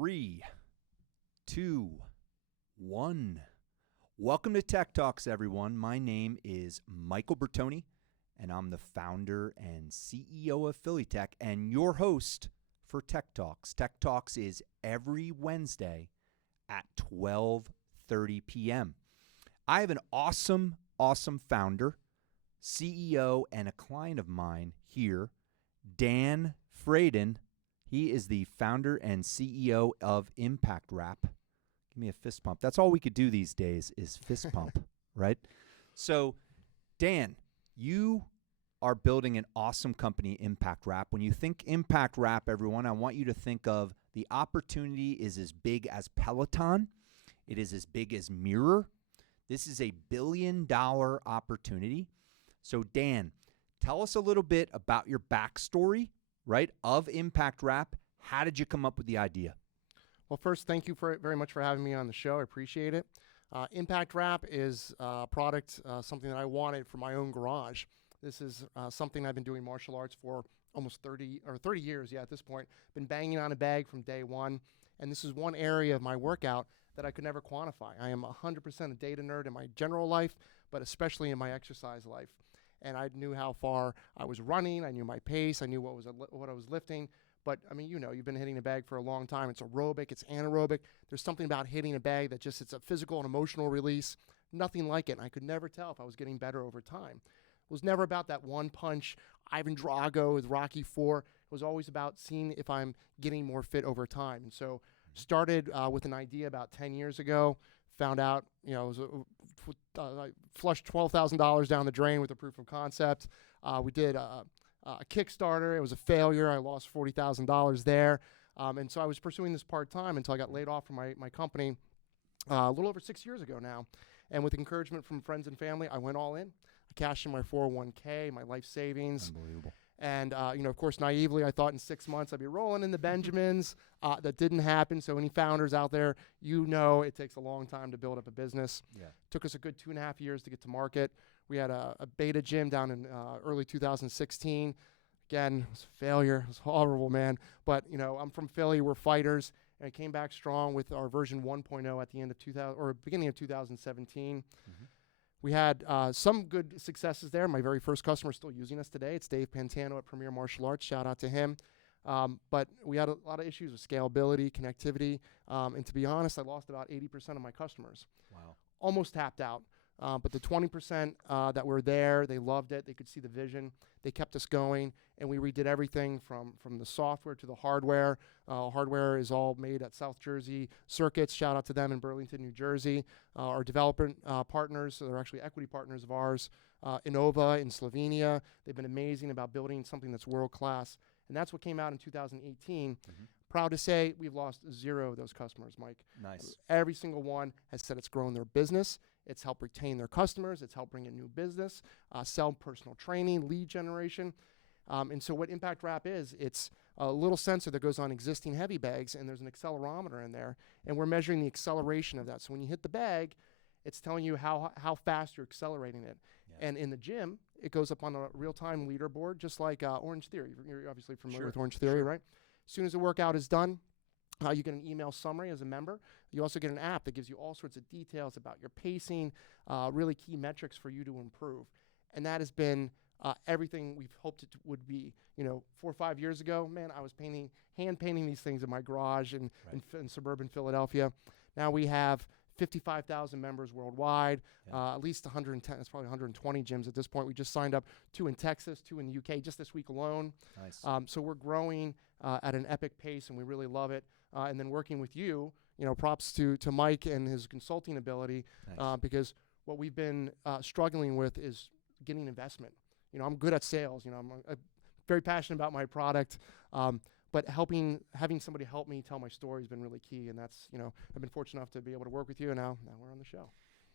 3, 2, 1. Welcome to Tech Talks, everyone. My name is Michael Bertoni, and I'm the founder and CEO of PhillyTech and your host for Tech Talks. Tech Talks is every Wednesday at 12:30 p.m. I have an awesome founder, CEO, and a client of mine here, Dan Fradin. He is the founder and CEO of Impact Wrap. Give me a fist pump. That's all we could do these days is fist pump, right? So, Dan, you are building an awesome company, Impact Wrap. When you think Impact Wrap, everyone, I want you to think of the opportunity is as big as Peloton. It is as big as Mirror. This is a billion-dollar opportunity. So, Dan, tell us a little bit about your backstory, right, of Impact Wrap. How did you come up with the idea? Well, first, thank you very much for having me on the show. I appreciate it. Impact Wrap is a product, something that I wanted for my own garage. This is something I've been doing martial arts for almost 30 years, at this point. Been banging on a bag from day one, and this is one area of my workout that I could never quantify. I am 100% a data nerd in my general life, but especially in my exercise life. And I knew how far I was running. I knew my pace. I knew what I was lifting. But, I mean, you've been hitting a bag for a long time. It's aerobic. It's anaerobic. There's something about hitting a bag that just, it's a physical and emotional release. Nothing like it. And I could never tell if I was getting better over time. It was never about that one punch, Ivan Drago with Rocky IV. It was always about seeing if I'm getting more fit over time. And so started with an idea about 10 years ago. Found out, I flushed $12,000 down the drain with a proof of concept. We did a Kickstarter. It was a failure. I lost $40,000 there. And so I was pursuing this part-time until I got laid off from my company a little over 6 years ago now. And with encouragement from friends and family, I went all in. I cashed in my 401k, my life savings. Unbelievable. And, of course, naively, I thought in 6 months I'd be rolling in the Benjamins. That didn't happen. So any founders out there, it takes a long time to build up a business. Yeah. Took us a good 2.5 years to get to market. We had a beta gym down in early 2016. Again, it was a failure. It was horrible, man. But, I'm from Philly. We're fighters. And I came back strong with our version 1.0 at the end of beginning of 2017. Mm-hmm. We had some good successes there. My very first customer is still using us today. It's Dave Pantano at Premier Martial Arts. Shout out to him. But we had a lot of issues with scalability, connectivity. And to be honest, I lost about 80% of my customers. Wow. Almost tapped out. But the 20% that were there, they loved it. They could see the vision. They kept us going. And we redid everything from the software to the hardware. Hardware is all made at South Jersey Circuits. Shout out to them in Burlington, New Jersey. Our development partners, so they're actually equity partners of ours, Innova in Slovenia. They've been amazing about building something that's world-class. And that's what came out in 2018. Mm-hmm. Proud to say we've lost 0 of those customers, Mike. Nice. Every single one has said it's grown their business. It's helped retain their customers. It's helped bring in new business, sell personal training, lead generation. And so what Impact Wrap is, it's a little sensor that goes on existing heavy bags, and there's an accelerometer in there, and we're measuring the acceleration of that. So when you hit the bag, it's telling you how fast you're accelerating it. Yeah. And in the gym, it goes up on a real-time leaderboard, just like Orange Theory. You're obviously familiar with Orange Theory, right? As soon as the workout is done, you get an email summary as a member. You also get an app that gives you all sorts of details about your pacing, really key metrics for you to improve. And that has been everything we've hoped it would be. 4 or 5 years ago, man, I was hand painting these things in my garage in suburban Philadelphia. Now we have 55,000 members worldwide, at least 110, it's probably 120 gyms at this point. We just signed up 2 in Texas, 2 in the UK just this week alone. Nice. So we're growing at an epic pace, and we really love it. And then working with you, props to Mike and his consulting ability, because what we've been struggling with is getting investment. I'm good at sales. I'm very passionate about my product. But having somebody help me tell my story has been really key, and that's, I've been fortunate enough to be able to work with you, and now we're on the show.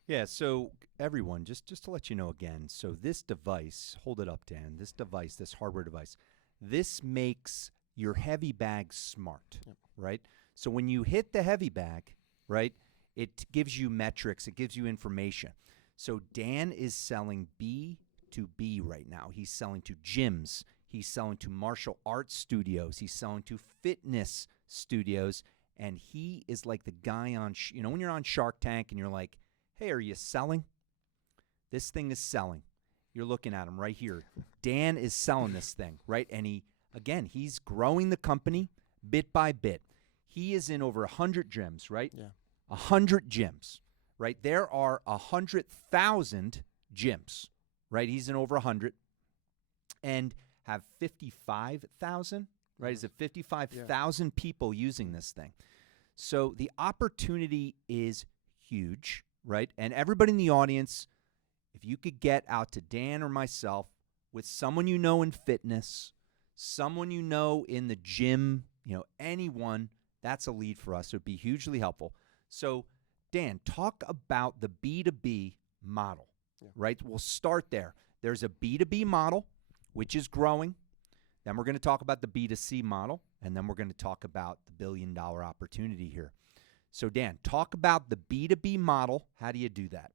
Yeah, so everyone, just to let you know again, so this device, hold it up, Dan, this hardware device, this makes your heavy bag smart, right? So when you hit the heavy bag, right, it gives you metrics, it gives you information. So Dan is selling B2B right now. He's selling to gyms. He's selling to martial arts studios. He's selling to fitness studios. And he is like the guy on, when you're on Shark Tank and you're like, hey, are you selling? This thing is selling. You're looking at him right here. Dan is selling this thing, right? And he's growing the company bit by bit. He is in over 100 gyms, right? Yeah. 100 gyms, right? There are 100,000 gyms, right? He's in over 100 and have 55,000, right? Is it 55,000 people using this thing? So the opportunity is huge, right? And everybody in the audience, if you could get out to Dan or myself with someone you know in fitness, someone you know in the gym, anyone, that's a lead for us. It would be hugely helpful. So, Dan, talk about the B2B model, right? We'll start there. There's a B2B model, which is growing. Then we're going to talk about the B2C model, and then we're going to talk about the billion-dollar opportunity here. So, Dan, talk about the B2B model. How do you do that?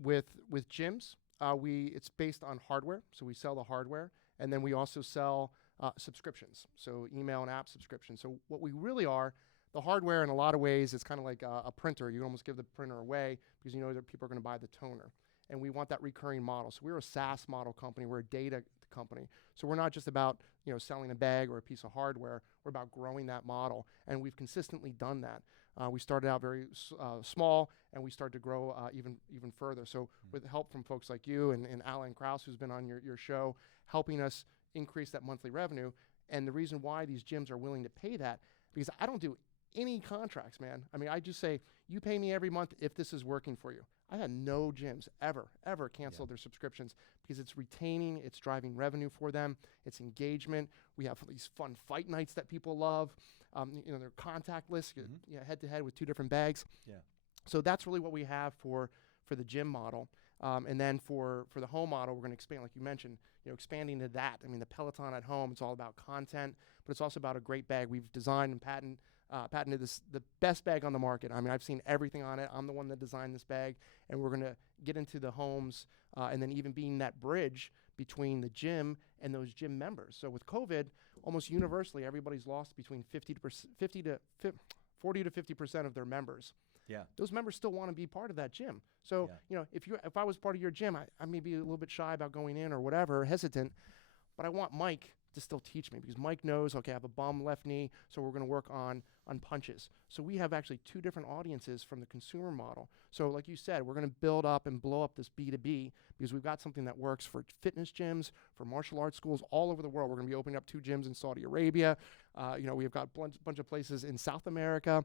With gyms, it's based on hardware, so we sell the hardware, and then we also sell subscriptions, so email and app subscriptions. So what we really are, the hardware in a lot of ways is kind of like a printer. You almost give the printer away because you know that people are going to buy the toner, and we want that recurring model. So we're a SaaS model company. We're a data company. So we're not just about selling a bag or a piece of hardware. We're about growing that model, and we've consistently done that. We started out very small, and we started to grow even further. So with help from folks like you and Alan Krause, who's been on your show, helping us increase that monthly revenue. And the reason why these gyms are willing to pay that, because I don't do any contracts, man. I mean, I just say, you pay me every month if this is working for you. I had no gyms ever cancel their subscriptions because it's retaining, it's driving revenue for them, it's engagement. We have these fun fight nights that people love. They're contactless, head to head with 2 different bags. Yeah. So that's really what we have for the gym model. And then for the home model, we're going to expand, like you mentioned, expanding to that. I mean, the Peloton at home, it's all about content, but it's also about a great bag. We've designed and patented the best bag on the market. I mean, I've seen everything on it. I'm the one that designed this bag, and we're going to get into the homes and then even being that bridge between the gym and those gym members. So with COVID, almost universally, everybody's lost between 40 to 50% of their members. Yeah. Those members still want to be part of that gym. So, if I was part of your gym, I may be a little bit shy about going in or whatever, hesitant, but I want Mike to still teach me because Mike knows, okay, I have a bum left knee, so we're going to work on punches. So we have actually 2 different audiences from the consumer model. So like you said, we're going to build up and blow up this B2B because we've got something that works for fitness gyms, for martial arts schools all over the world. We're going to be opening up 2 gyms in Saudi Arabia. We've got a bunch of places in South America,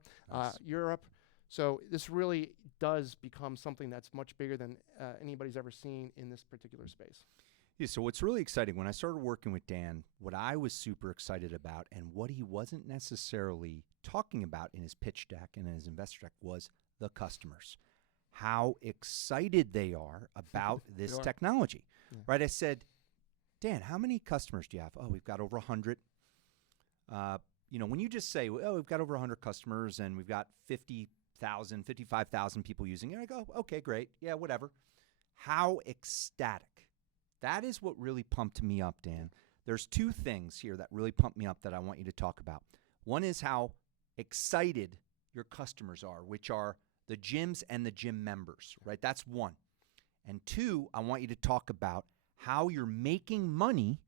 Europe. So this really does become something that's much bigger than anybody's ever seen in this particular space. Yeah, so what's really exciting, when I started working with Dan, what I was super excited about and what he wasn't necessarily talking about in his pitch deck and in his investor deck was the customers, how excited they are about this technology, right? I said, Dan, how many customers do you have? Oh, we've got over 100. When you just say, oh, we've got over 100 customers and we've got 50,000, 55,000 people using it, I go, okay, great. Yeah, whatever. How ecstatic. That is what really pumped me up, Dan. There's 2 things here that really pumped me up that I want you to talk about. One is how excited your customers are, which are the gyms and the gym members, right? That's 1. And 2, I want you to talk about how you're making money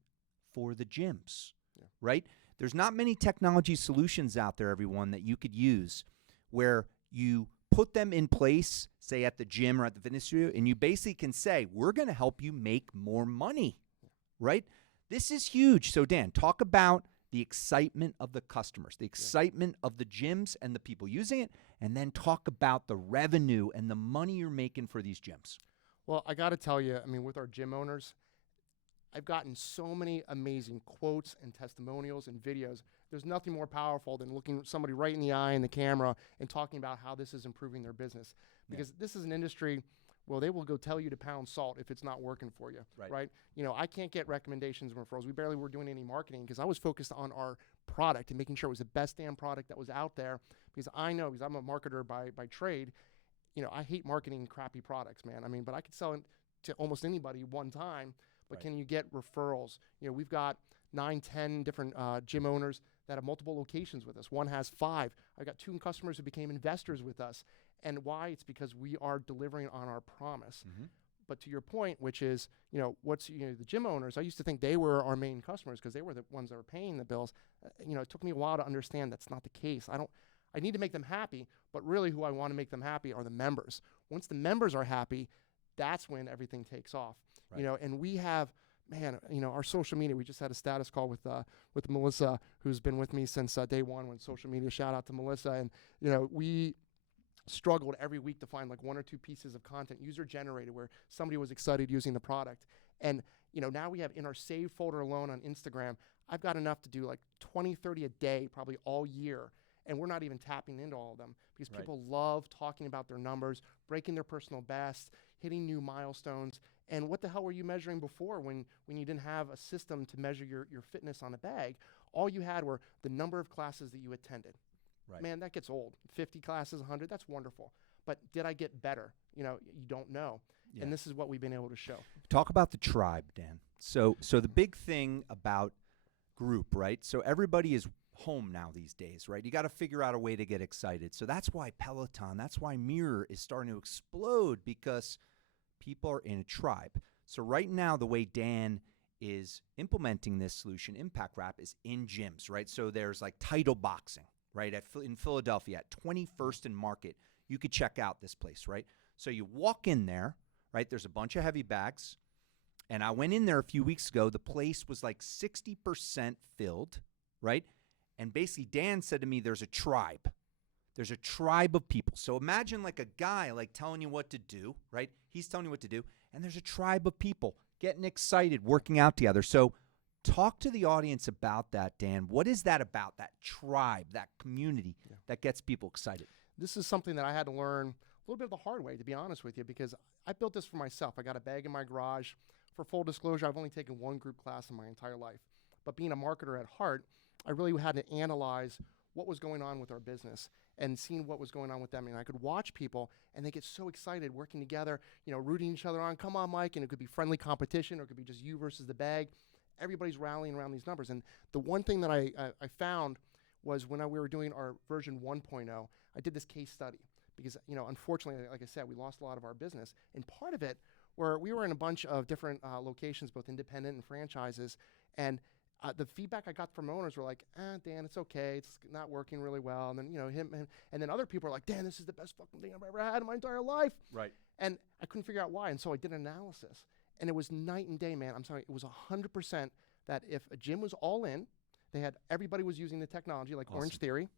for the gyms, right? There's not many technology solutions out there, everyone, that you could use where you put them in place, say at the gym or at the fitness studio, and you basically can say, we're going to help you make more money, right? This is huge. So Dan, talk about the excitement of the customers, the excitement of the gyms and the people using it, and then talk about the revenue and the money you're making for these gyms. Well, I got to tell you, I mean, with our gym owners, I've gotten so many amazing quotes and testimonials and videos. There's nothing more powerful than looking somebody right in the eye in the camera and talking about how this is improving their business. Because this is an industry, well, they will go tell you to pound salt if it's not working for you, right? I can't get recommendations and referrals. We barely were doing any marketing because I was focused on our product and making sure it was the best damn product that was out there. Because I know, because I'm a marketer by trade, I hate marketing crappy products, man. I mean, but I could sell it to almost anybody one time. But can you get referrals? We've got 9, 10 different gym owners that have multiple locations with us. One has 5. I've got 2 customers who became investors with us. And why? It's because we are delivering on our promise. Mm-hmm. But to your point, which is, the gym owners, I used to think they were our main customers because they were the ones that were paying the bills. It took me a while to understand that's not the case. I need to make them happy, but really who I want to make them happy are the members. Once the members are happy, that's when everything takes off. Right. And we have, our social media, we just had a status call with Melissa, who's been with me since day one when social media, shout out to Melissa. And, we struggled every week to find like 1 or 2 pieces of content, user generated, where somebody was excited using the product. And, now we have in our save folder alone on Instagram, I've got enough to do like 20, 30 a day, probably all year. And we're not even tapping into all of them because people love talking about their numbers, breaking their personal best, hitting new milestones. And what the hell were you measuring before when you didn't have a system to measure your fitness on a bag? All you had were the number of classes that you attended. Right. Man, that gets old. 50 classes, 100, that's wonderful. But did I get better? You don't know. Yeah. And this is what we've been able to show. Talk about the tribe, Dan. So the big thing about group, right? So everybody is home now these days, right? You got to figure out a way to get excited. So that's why Peloton, that's why Mirror is starting to explode, because people are in a tribe. So right now, the way Dan is implementing this solution, Impact Wrap, is in gyms, right? So there's like Title Boxing, right, in Philadelphia at 21st and Market. You could check out this place, right? So you walk in there, right? There's a bunch of heavy bags. And I went in there a few weeks ago. The place was like 60% filled, right? And basically, Dan said to me, there's a tribe. There's a tribe of people. So imagine like a guy like telling you what to do, right? He's telling you what to do. And there's a tribe of people getting excited, working out together. So talk to the audience about that, Dan. What is that about, that tribe, that community that gets people excited? This is something that I had to learn a little bit the hard way, to be honest with you, because I built this for myself. I got a bag in my garage. For full disclosure, I've only taken 1 group class in my entire life. But being a marketer at heart, I really had to analyze what was going on with our business and seeing what was going on with them. And I could watch people, and they get so excited working together, rooting each other on. Come on, Mike. And it could be friendly competition, or it could be just you versus the bag. Everybody's rallying around these numbers. And the one thing that I found was when we were doing our version 1.0, I did this case study because, unfortunately, like I said, we lost a lot of our business. And part of it, where we were in a bunch of different locations, both independent and franchises, and the feedback I got from owners were like, Dan, it's okay. It's not working really well. And then, and then other people are like, Dan, this is the best fucking thing I've ever had in my entire life. Right. And I couldn't figure out why. And so I did an analysis. And it was night and day, man. I'm sorry. It was 100% that if a gym was all in, everybody was using the technology, like Awesome. Orange Theory.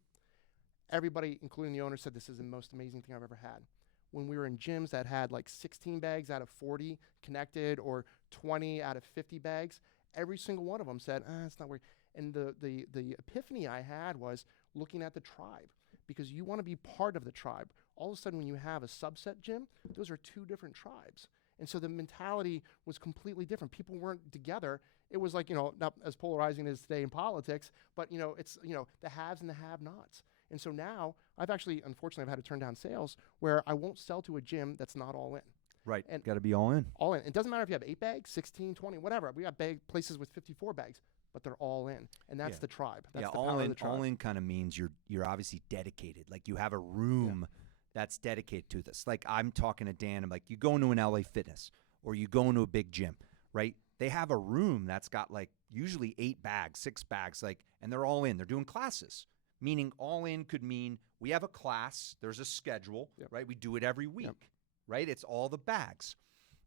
Everybody, including the owner, said this is the most amazing thing I've ever had. When we were in gyms that had like 16 bags out of 40 connected, or 20 out of 50 bags, every single one of them said, it's not working. And the epiphany I had was looking at the tribe, because you want to be part of the tribe. All of a sudden, when you have a subset gym, those are 2 different tribes. And so the mentality was completely different. People weren't together. It was like, not as polarizing as today in politics, but, it's, the haves and the have-nots. And so now unfortunately, I've had to turn down sales where I won't sell to a gym that's not all in. Right. And got to be all in. All in. It doesn't matter if you have 8 bags, 16, 20, whatever. We got places with 54 bags, but they're all in. And that's the tribe. That's the power of the tribe. All in kind of means you're obviously dedicated. Like you have a room that's dedicated to this. Like I'm talking to Dan, I'm like, you go into an LA Fitness or you go into a big gym, right? They have a room that's got like usually 8 bags, 6 bags, like, and they're all in. They're doing classes. Meaning all in could mean we have a class, there's a schedule, right? We do it every week, right? It's all the bags,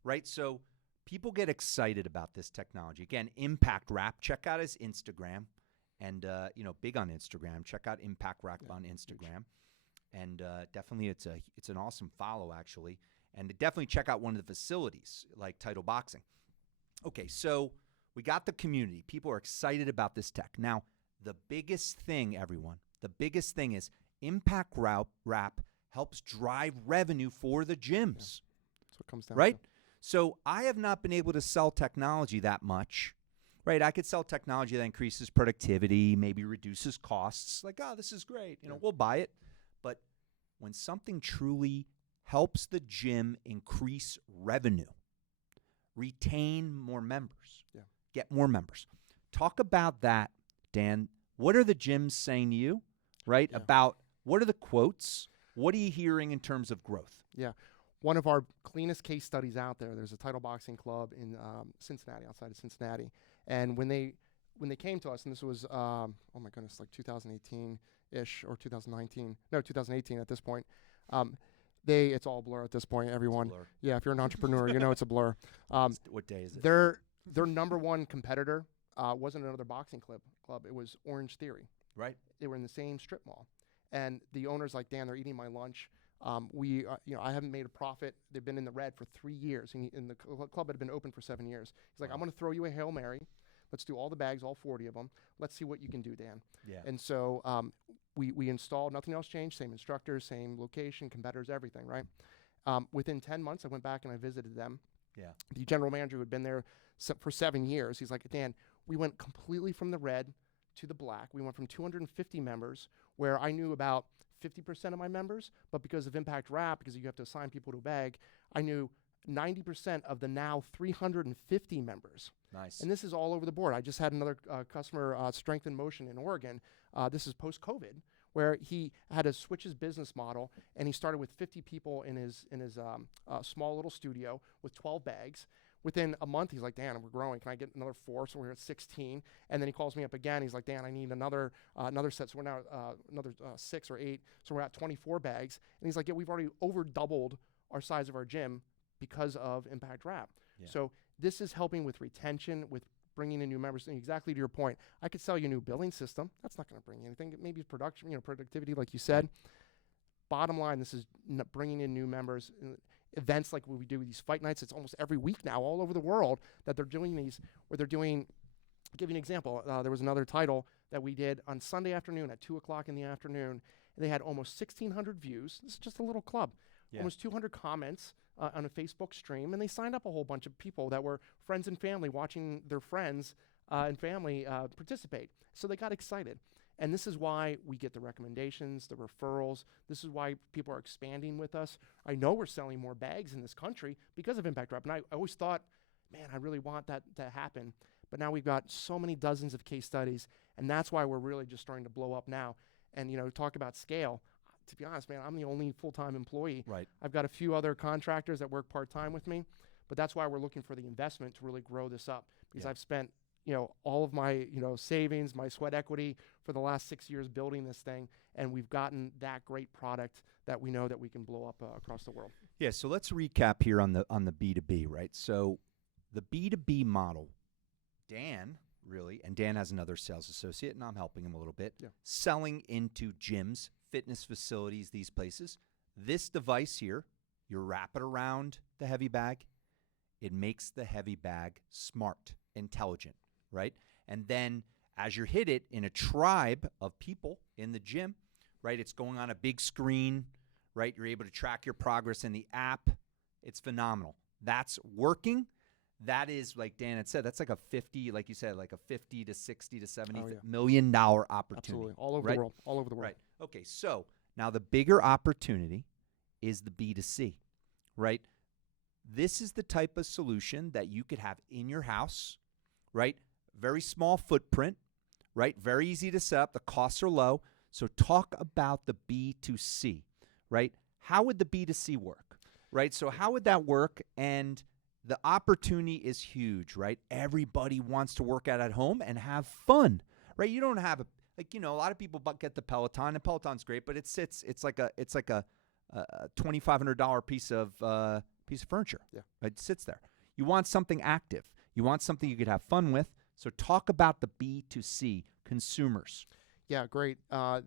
right? So people get excited about this technology. Again, Impact Wrap, check out his Instagram, and big on Instagram. Check out Impact Wrap on Instagram, and definitely it's an awesome follow actually, and definitely check out one of the facilities like Title Boxing. Okay, so we got the community. People are excited about this tech now. The biggest thing, everyone, is Impact Wrap helps drive revenue for the gyms. That's what it comes down right? to. So I have not been able to sell technology that much, right? I could sell technology that increases productivity, maybe reduces costs. Like, this is great. We'll buy it. But when something truly helps the gym increase revenue, retain more members, get more members. Talk about that, Dan. What are the gyms saying to you, right? Yeah. About what are the quotes? What are you hearing in terms of growth? Yeah. One of our cleanest case studies out there, there's a title boxing club in Cincinnati, outside of Cincinnati. And when they came to us, and this was, oh my goodness, like 2018-ish or 2019. No, 2018 at this point. It's all a blur at this point, everyone. Blur. Yeah, if you're an entrepreneur, you know it's a blur. What day is it? Their number one competitor wasn't another boxing club. It was Orange Theory. Right. They were in the same strip mall. And the owner's like, Dan, they're eating my lunch. I haven't made a profit. They've been in the red for 3 years, and the club had been open for 7 years. He's like, I'm going to throw you a Hail Mary. Let's do all the bags, all 40 of them. Let's see what you can do, Dan. Yeah. And so we installed, nothing else changed, same instructors, same location, competitors, everything, right? Within 10 months, I went back and I visited them. Yeah. The general manager who had been there for 7 years, he's like, Dan, we went completely from the red to the black. We went from 250 members, where I knew about 50% of my members, but because of Impact Wrap, because you have to assign people to a bag, I knew 90% of the now 350 members. Nice. And this is all over the board. I just had another customer, Strength in Motion in Oregon. This is post-COVID, where he had to switch his business model, and he started with 50 people in his small little studio with 12 bags. Within a month, he's like, Dan, we're growing. Can I get another 4? So we're at 16. And then he calls me up again. He's like, Dan, I need another set. So we're now another 6 or 8. So we're at 24 bags. And he's like, yeah, we've already over doubled our size of our gym because of Impact Wrap. Yeah. So this is helping with retention, with bringing in new members. And exactly to your point, I could sell you a new billing system. That's not going to bring you anything. Maybe production, productivity, like you said. Bottom line, this is bringing in new members. Events like what we do with these fight nights, it's almost every week now all over the world that they're doing these, where they're doing, I'll give you an example. There was another title that we did on Sunday afternoon at 2 o'clock in the afternoon, and they had almost 1,600 views. This is just a little club. Yeah. Almost 200 comments on a Facebook stream, and they signed up a whole bunch of people that were friends and family watching their friends and family participate. So they got excited. And this is why we get the recommendations, the referrals. This is why people are expanding with us. I know we're selling more bags in this country because of Impact Wrap. And I always thought, man, I really want that to happen. But now we've got so many dozens of case studies, and that's why we're really just starting to blow up now. And, talk about scale. To be honest, man, I'm the only full-time employee. Right. I've got a few other contractors that work part-time with me, but that's why we're looking for the investment to really grow this up, because I've spent all of my, savings, my sweat equity for the last 6 years building this thing, and we've gotten that great product that we know that we can blow up across the world. Yeah, so let's recap here on the B2B, right? So the B2B model, Dan has another sales associate, and I'm helping him a little bit, selling into gyms, fitness facilities, these places. This device here, you wrap it around the heavy bag. It makes the heavy bag smart, intelligent, right? And then as you hit it in a tribe of people in the gym, right, it's going on a big screen, right? You're able to track your progress in the app. It's phenomenal. That's working. That is, like Dan had said, that's like a 50, like you said, like a 50 to 60 to 70 million dollar opportunity. Absolutely. All over the world. All over the world. Right. Okay, so now the bigger opportunity is the B2C, right? This is the type of solution that you could have in your house, right? Very small footprint, right? Very easy to set up. The costs are low. So talk about the B2C, right? How would the B2C work, right? So how would that work? And the opportunity is huge, right? Everybody wants to work out at home and have fun, right? You don't have a lot of people get the Peloton, and Peloton's great, but it's like a $2,500 piece of furniture. Yeah. It sits there. You want something active. You want something you could have fun with. So talk about the B2C consumers. Yeah, great. I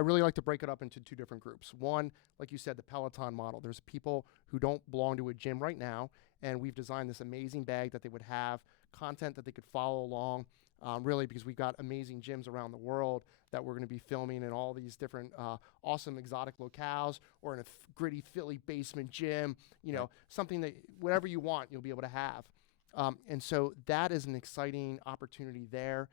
really like to break it up into 2 different groups. One, like you said, the Peloton model. There's people who don't belong to a gym right now, and we've designed this amazing bag that they would have, content that they could follow along, really, because we've got amazing gyms around the world that we're going to be filming in all these different awesome exotic locales, or in a gritty Philly basement gym, something that whatever you want, you'll be able to have. And so that is an exciting opportunity there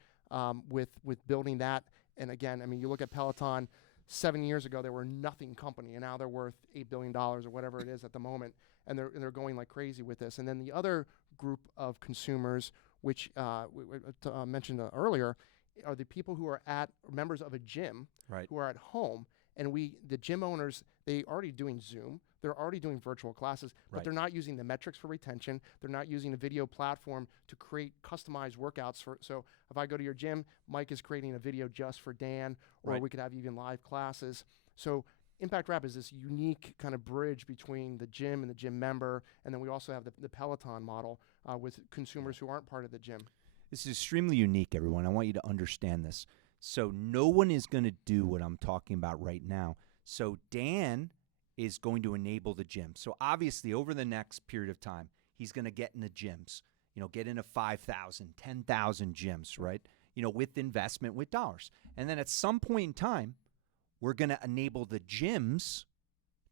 with building that. And again, I mean, you look at Peloton, 7 years ago, they were a nothing company, and now they're worth $8 billion or whatever it is at the moment, and they're going like crazy with this. And then the other group of consumers, which I mentioned earlier, are the people who are members of a gym Right. who are at home. And the gym owners, they already doing Zoom. They're already doing virtual classes, but Right. they're not using the metrics for retention. They're not using a video platform to create customized workouts. So if I go to your gym, Mike is creating a video just for Dan, or Right. we could have even live classes. So Impact Wrap is this unique kind of bridge between the gym and the gym member. And then we also have the Peloton model with consumers who aren't part of the gym. This is extremely unique, everyone. I want you to understand this. So no one is going to do what I'm talking about right now. So Dan is going to enable the gym. So obviously over the next period of time, he's going to get in the gyms, get into 5,000, 10,000 gyms, right? With investment, with dollars. And then at some point in time, we're going to enable the gyms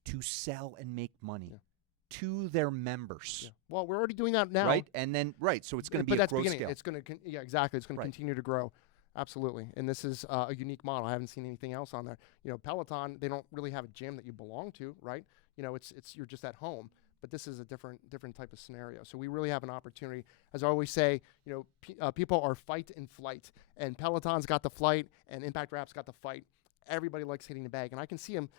to sell and make money to their members. Yeah. Well, we're already doing that now. Right? And then, so it's going to be a growth scale. It's going to, exactly. It's going to continue to grow. Absolutely. And this is a unique model. I haven't seen anything else on there. Peloton, they don't really have a gym that you belong to, right? It's you're just at home. But this is a different type of scenario. So we really have an opportunity. As I always say, people are fight and flight. And Peloton's got the flight, and Impact Wrap's got the fight. Everybody likes hitting the bag. And I can see them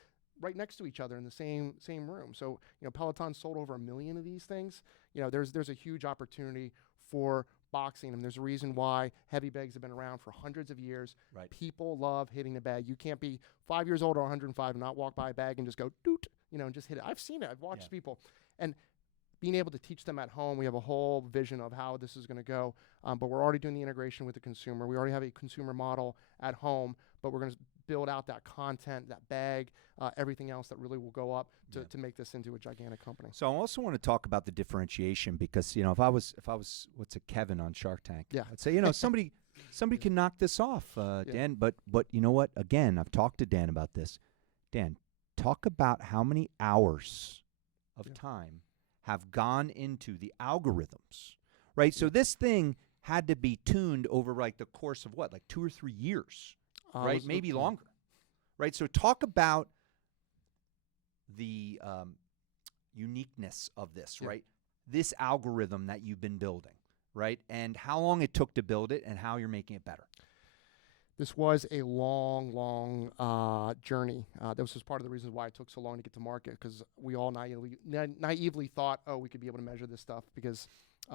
right next to each other in the same room. So, Peloton sold over 1 million of these things. There's a huge opportunity for boxing, and there's a reason why heavy bags have been around for hundreds of years. Right. People love hitting the bag. You can't be 5 years old or 105 and not walk by a bag and just go doot, and just hit it. I've seen it. I've watched people, and being able to teach them at home, we have a whole vision of how this is going to go. But we're already doing the integration with the consumer. We already have a consumer model at home, but we're going to build out that content, that bag, everything else that really will go up to make this into a gigantic company. So I also want to talk about the differentiation because, if I was what's a Kevin on Shark Tank, I'd say, somebody can knock this off, Dan. But you know what? Again, I've talked to Dan about this. Dan, talk about how many hours of time have gone into the algorithms, right? So this thing had to be tuned over the course of what, 2 or 3 years, right? Maybe longer, right? So talk about the uniqueness of this, right? This algorithm that you've been building, right? And how long it took to build it and how you're making it better. This was a long journey. This was part of the reasons why it took so long to get to market, because we all naively thought, we could be able to measure this stuff because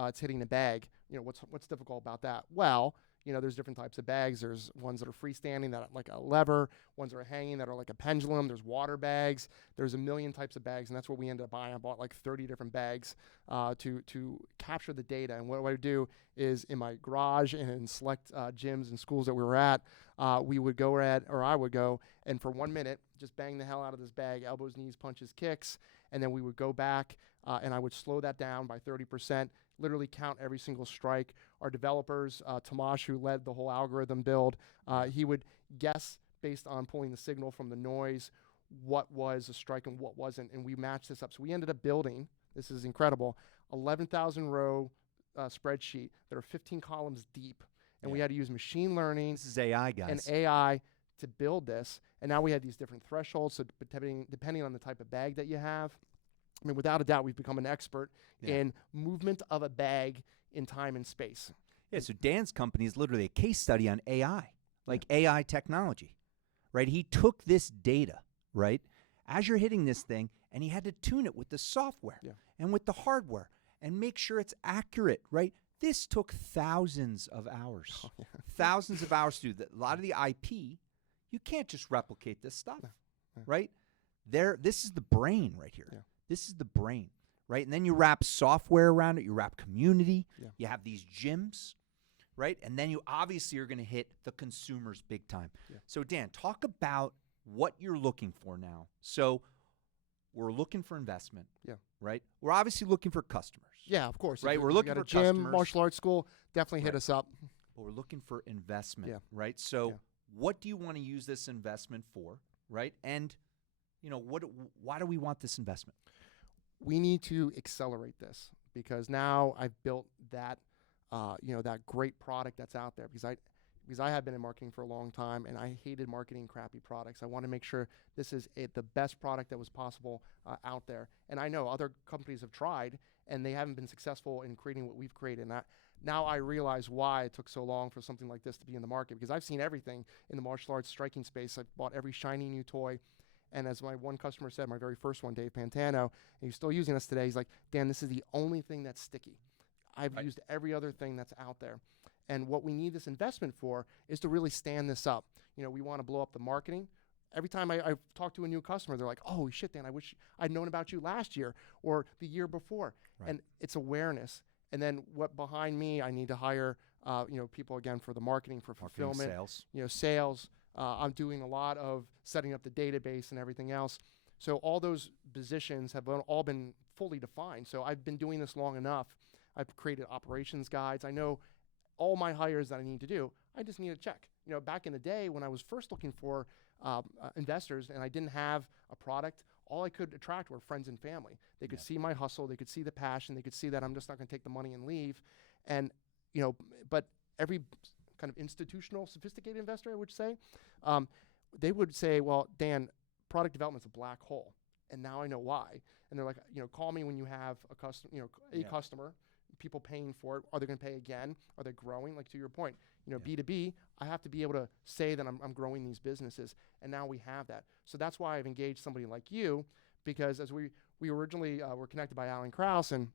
it's hitting the bag. What's difficult about that? Well, there's different types of bags. There's ones that are freestanding that are like a lever, ones that are hanging that are like a pendulum. There's water bags. There's a million types of bags, and that's what we ended up buying. I bought 30 different bags to capture the data. And what I would do is in my garage and in select gyms and schools that we were at, I would go, and for 1 minute, just bang the hell out of this bag, elbows, knees, punches, kicks, and then we would go back, and I would slow that down by 30%, literally count every single strike. Our developers, Tomash, who led the whole algorithm build, he would guess based on pulling the signal from the noise what was a strike and what wasn't, and we matched this up. So we ended up building, this is incredible, 11,000 row spreadsheet that are 15 columns deep, and we had to use machine learning. This is AI, guys. And AI to build this, and now we have these different thresholds, so depending on the type of bag that you have, I mean, without a doubt, we've become an expert in movement of a bag in time and space. Yeah, so Dan's company is literally a case study on AI, AI technology, right? He took this data, right, as you're hitting this thing, and he had to tune it with the software and with the hardware and make sure it's accurate, right? This took thousands of hours, thousands of hours to do. A lot of the IP, you can't just replicate this stuff, right? This is the brain right here. Yeah. This is the brain, right? And then you wrap software around it. You wrap community. Yeah. You have these gyms, right? And then you obviously are going to hit the consumers big time. Yeah. So, Dan, talk about what you're looking for now. So we're looking for investment, right? We're obviously looking for customers. Yeah, of course. Right? We're looking for gym, customers. Martial arts school, definitely hit us up. But we're looking for investment, right? So what do you want to use this investment for, right? And, why do we want this investment? We need to accelerate this because now I've built that, that great product that's out there because I have been in marketing for a long time and I hated marketing crappy products. I want to make sure this is the best product that was possible out there. And I know other companies have tried and they haven't been successful in creating what we've created. And now I realize why it took so long for something like this to be in the market, because I've seen everything in the martial arts striking space. I've bought every shiny new toy. And as my one customer said, my very first one, Dave Pantano, and he's still using us today, he's like, Dan, this is the only thing that's sticky. I've used every other thing that's out there. And what we need this investment for is to really stand this up. You know, we want to blow up the marketing. Every time I talk to a new customer, they're like, oh, shit, Dan, I wish I'd known about you last year or the year before. Right. And it's awareness. And then what behind me, I need to hire, people, again, for the marketing, for fulfillment. Sales. Sales. I'm doing a lot of setting up the database and everything else. So all those positions have all been fully defined. So I've been doing this long enough. I've created operations guides. I know all my hires that I need to do. I just need to check. You know, back in the day when I was first looking for investors and I didn't have a product, all I could attract were friends and family. They could see my hustle. They could see the passion. They could see that I'm just not going to take the money and leave. And, but every kind of institutional, sophisticated investor, I would say, they would say, well, Dan, product development's a black hole. And now I know why. And they're like, call me when you have a customer, people paying for it. Are they going to pay again? Are they growing? Like, to your point, B2B, I have to be able to say that I'm growing these businesses. And now we have that. So that's why I've engaged somebody like you, because as we originally were connected by Alan Krause, and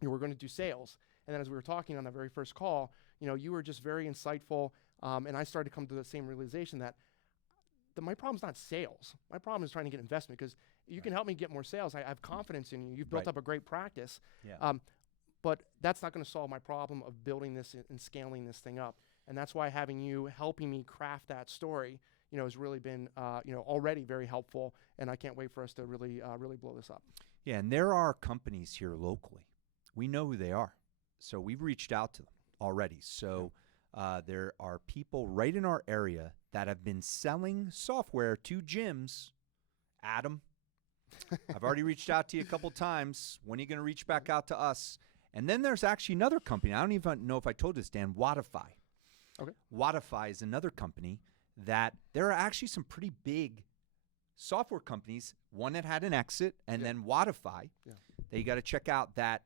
we're going to do sales. And then as we were talking on the very first call, you were just very insightful. And I started to come to the same realization that my problem's not sales. My problem is trying to get investment, because you can help me get more sales. I have confidence in you. You've built up a great practice. Yeah. But that's not going to solve my problem of building this and scaling this thing up. And that's why having you helping me craft that story, has really been, already very helpful. And I can't wait for us to really blow this up. Yeah, and there are companies here locally. We know who they are. So we've reached out to them already. So there are people right in our area that have been selling software to gyms. Adam, I've already reached out to you a couple times. When are you going to reach back out to us? And then there's actually another company. I don't even know if I told this, Dan, Wodify. Okay. Wodify is another company that there are actually some pretty big software companies, one that had an exit, and then Wodify, that you got to check out, that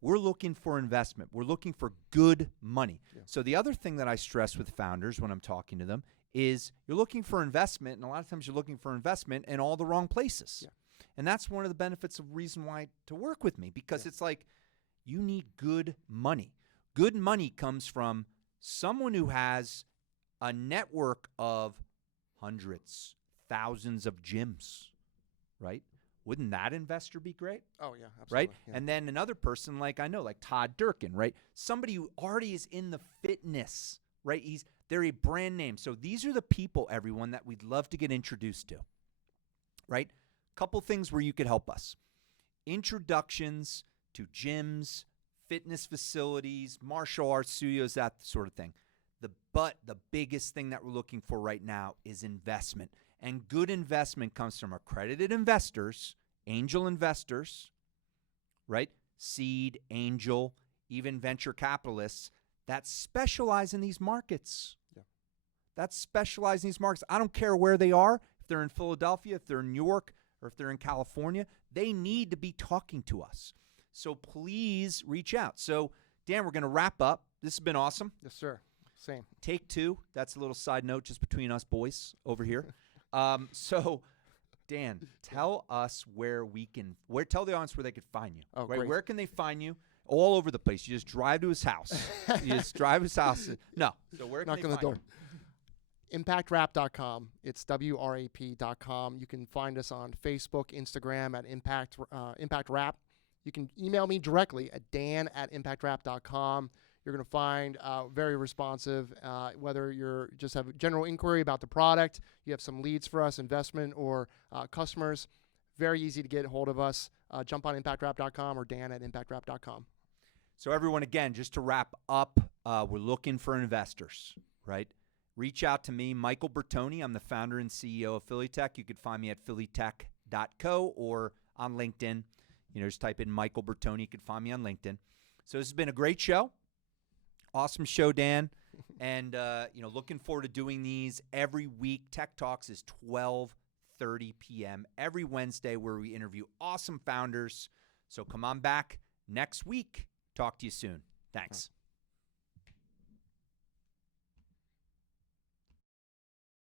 we're looking for investment. We're looking for good money. Yeah. So the other thing that I stress with founders when I'm talking to them is you're looking for investment, and a lot of times you're looking for investment in all the wrong places. Yeah. And that's one of the benefits of reason why to work with me, because it's like you need good money. Good money comes from someone who has a network of hundreds, thousands of gyms, right? Wouldn't that investor be great? Oh, yeah, absolutely. Right? Yeah. And then another person like Todd Durkin, right? Somebody who already is in the fitness, right? They're a brand name. So these are the people, everyone, that we'd love to get introduced to, right? Couple things where you could help us. Introductions to gyms, fitness facilities, martial arts studios, that sort of thing. But the biggest thing that we're looking for right now is investment. And good investment comes from accredited investors, angel investors, right? Seed, angel, even venture capitalists that specialize in these markets. Yeah. That specialize in these markets. I don't care where they are, if they're in Philadelphia, if they're in New York, or if they're in California, they need to be talking to us. So please reach out. So, Dan, we're going to wrap up. This has been awesome. Yes, sir. Same. Take two. That's a little side note just between us boys over here. So, Dan, tell us tell the audience where they could find you. Oh, right? great. Where can they find you? All over the place. You just drive to his house. No. So where can they find you? ImpactWrap.com. It's WRAP.com. You can find us on Facebook, Instagram at ImpactWrap. You can email me directly at dan@impactwrap.com. You're going to find very responsive, whether you're just have a general inquiry about the product, you have some leads for us, investment or customers. Very easy to get a hold of us. Jump on impactwrap.com or dan@impactwrap.com. So everyone, again, just to wrap up, we're looking for investors, right? Reach out to me, Michael Bertoni. I'm the founder and CEO of PhillyTech. You could find me at PhillyTech.co or on LinkedIn. Just type in Michael Bertoni. You can find me on LinkedIn. So this has been a great show. Awesome show, Dan. And, looking forward to doing these every week. Tech Talks is 12:30 p.m. every Wednesday, where we interview awesome founders. So come on back next week. Talk to you soon. Thanks.